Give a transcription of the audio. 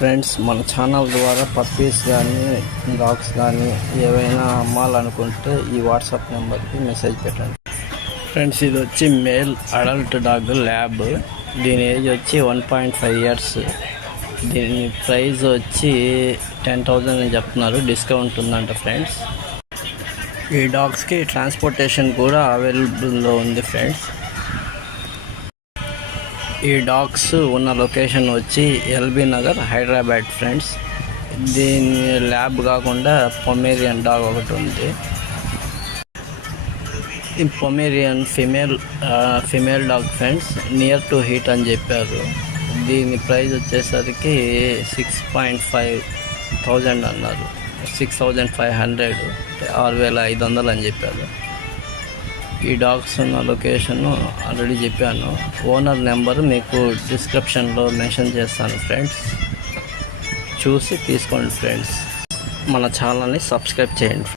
Friends, మన channel ద్వారా puppies కానీ డాగ్స్ కానీ ఏవైనా అమ్మాలనుకుంటే ఈ వాట్సాప్ నెంబర్కి మెసేజ్ పెట్టండి. ఫ్రెండ్స్, ఇది వచ్చి మేల్ అడల్ట్ డాగ్ ల్యాబ్. దీని ఏజ్ వచ్చి 1.5 years. దీని ప్రైస్ వచ్చి 10,000 అని చెప్తున్నారు. డిస్కౌంట్ ఉందంట ఫ్రెండ్స్. ఈ డాగ్స్కి ట్రాన్స్పోర్టేషన్ కూడా అవైలబుల్లో ఉంది ఫ్రెండ్స్. ఈ డాగ్స్ ఉన్న లొకేషన్ వచ్చి ఎల్బీ నగర్, హైదరాబాద్ ఫ్రెండ్స్. దీని ల్యాబ్ కాకుండా పొమేరియన్ డాగ్ ఒకటి ఉంది. ఈ Pomeranian female dog friends. Near to heat అని చెప్పారు. దీని ప్రైస్ వచ్చేసరికి 6,500 అన్నారు. 6,500, 6,500 అని చెప్పారు. ఈ డాగ్స్ ఉన్న లొకేషన్ ఆల్రెడీ చెప్పాను. ఓనర్ నెంబర్ మీకు డిస్క్రిప్షన్లో మెన్షన్ చేస్తాను ఫ్రెండ్స్. చూసి తీసుకోండి ఫ్రెండ్స్. మన ఛానల్ని సబ్స్క్రైబ్ చేయండి.